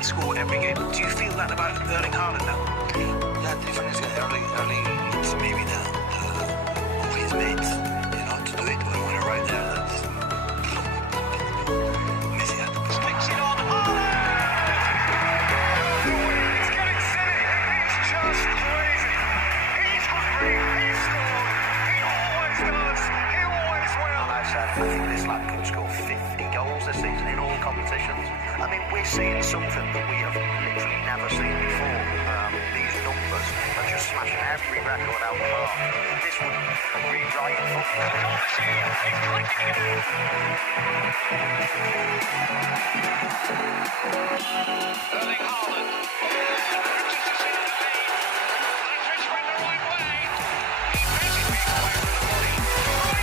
doesn't score every game. Do you feel that about Erling Haaland now? Yeah, definitely. Erling, it's maybe all his mates, to do it when we're right there. That's Messi had to Sticks it on Haaland! He's getting silly. He's just crazy. He's hungry. He's scored. He always does. He always will. I think this lad could score 50 goals this season in all competitions. I mean, we're seeing something that we have literally never seen before. These numbers are just smashing every record out the park. This would rewrite football. He's clicking again. Erling Haaland. Reaches the centre of the lead. Andres went the right way. He basically got away with the body.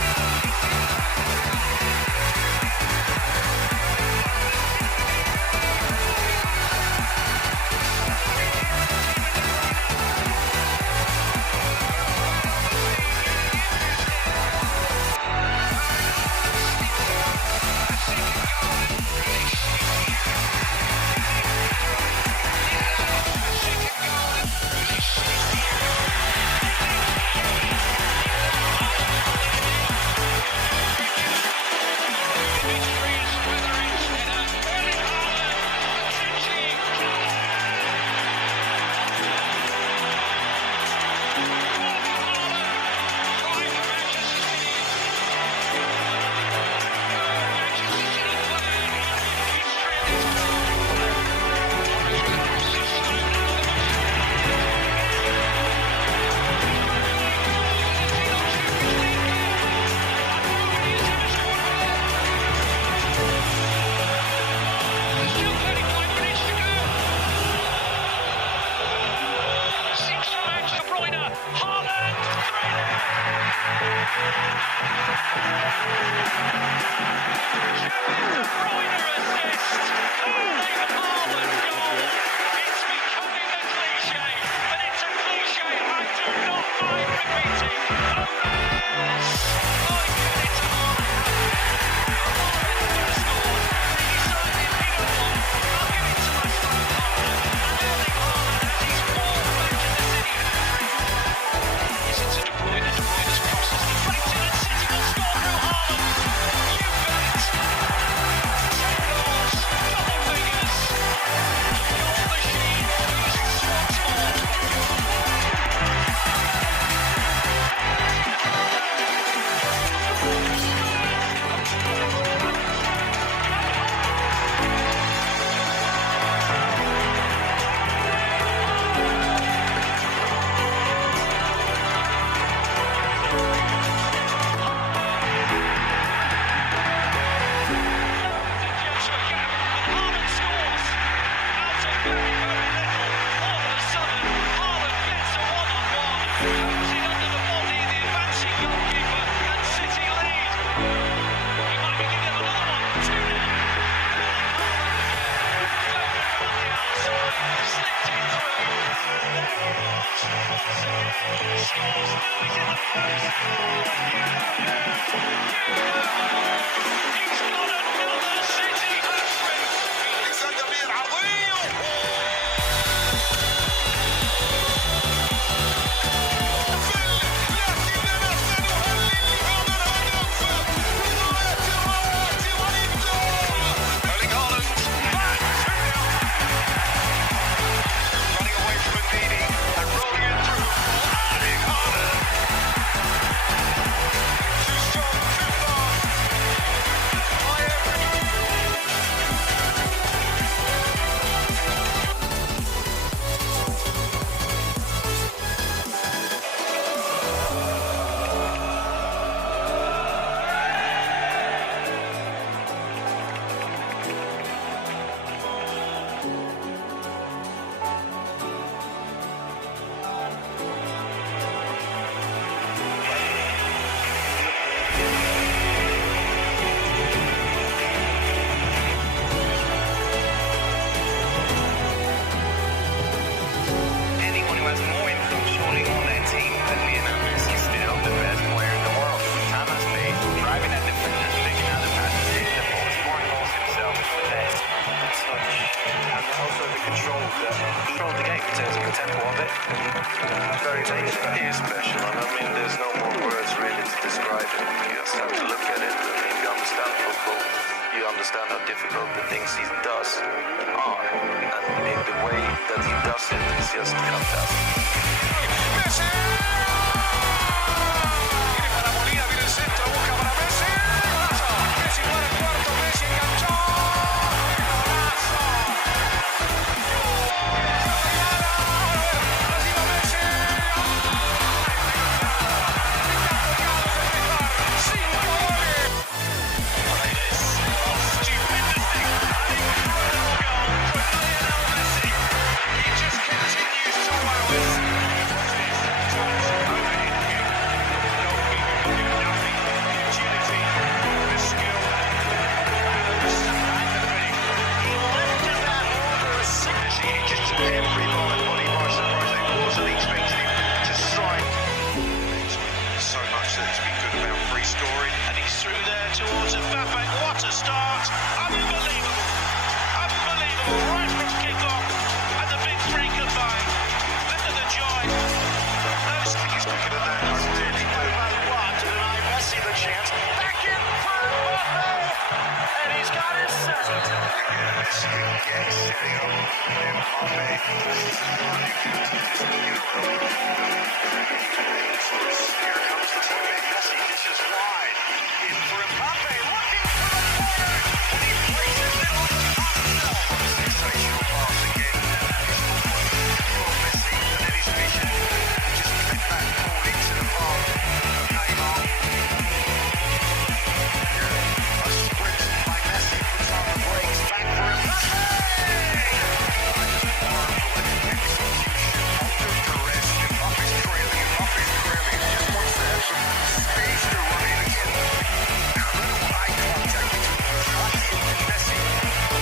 He is special, and I mean, there's no more words really to describe it. You just have to look at it. I mean, you understand football. You understand how difficult the things he does are, and in the way that he does it is just fantastic. Messi. Viene para Molina, viene el centro, busca para Messi. Golazo. Messi para el cuarto, Messi enganchó. Golazo. Ha sido Messi. Cinco goles. Stupendous thing. An incredible goal from Lionel Messi. He just continues to wow us. So much that's been good about free scoring, and he's through there towards Mbappe. What a start! Unbelievable, unbelievable! Right from kick-off, and the big free goodbye. Look at the joy. Those he's quicker than that. Really good. What to deny Messi the chance? Back in for Mbappe, and he's got his second. Again, Messi again setting up Mbappe. Here comes the teammate Messi. This is wide. In for Mbappe. Looking for the corner. And he places it on top himself. Sensational pass again. For Messi. And then his vision. Just clip that ball into the palm of Neymar. A sprint by Messi puts on the brakes. Back for Mbappe. Marvelous execution under duress. Mbappe's trailing. Just wants to have some space to run in again. Incredible eye contact between Verratti and Messi.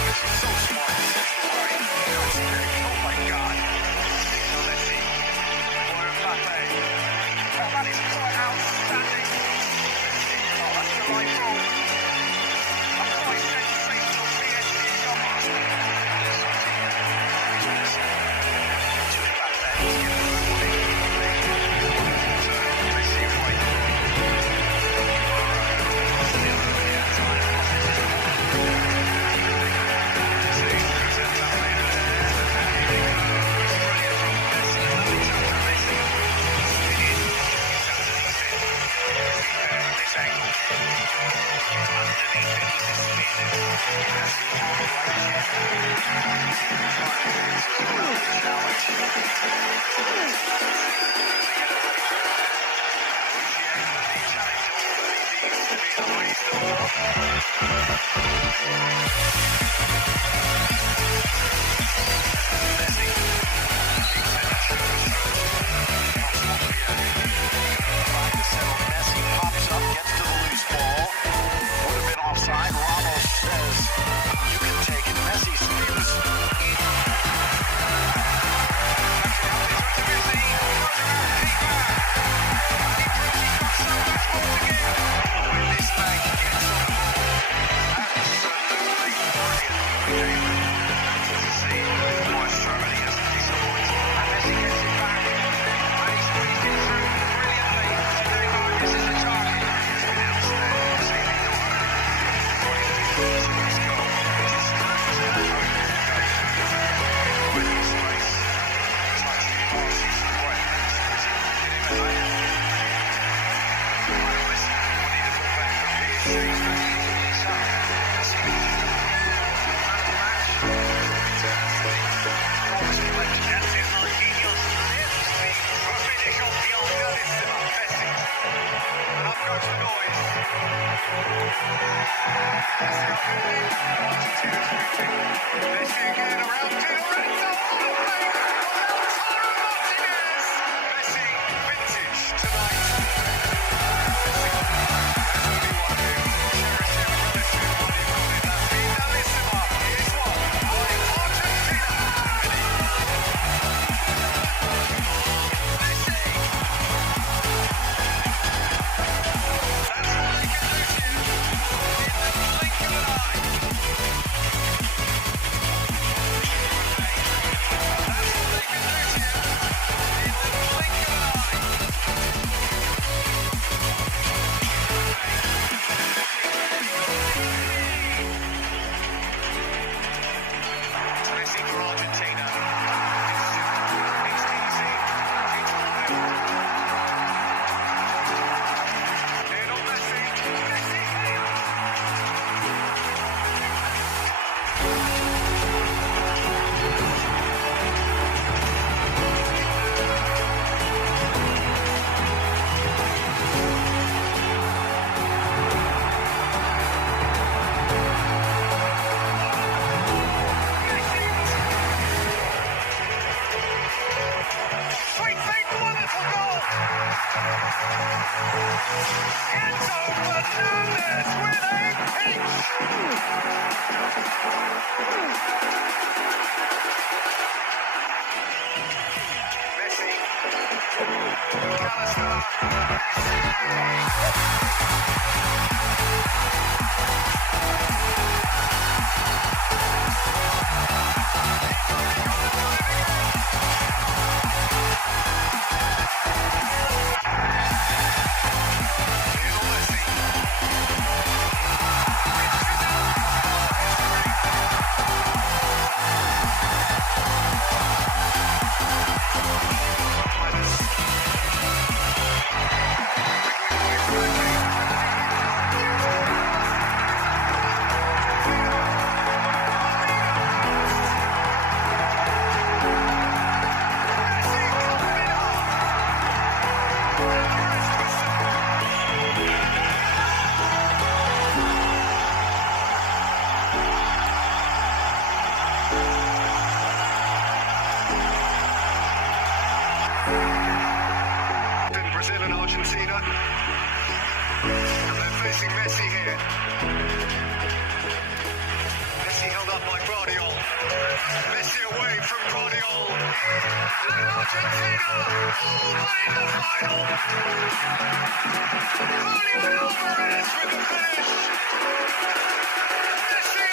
Messi so smart. Right. That's big. Oh my God. Messi. For Mbappe. Oh, that is quite outstanding. Oh, that's the right ball. A quite sensational PSG goal. To Mbappe. He's getting the Messi right. Still early at time. See, who's Mbappe there? And here he goes. Brilliant from Messi. Lovely touch from Messi. It is. It's underneath it. From this angle. Underneath it. He's a spin. It has to be on the right again. Finally, it's a well challenge. Messi pops up, gets to the loose ball. Would have been offside. Ramos says, you can take it. Messi spins in. When this man gets on the ball, absolutely brilliant. Enzo Fernandez with a peach. Messi. McAllister. Lionel Messi. Brazil and Argentina. And they're facing Messi here. Messi held up by Guardiola. Messi away from Guardiola. And Argentina all the way to the final. Julian Alvarez with the finish. Messi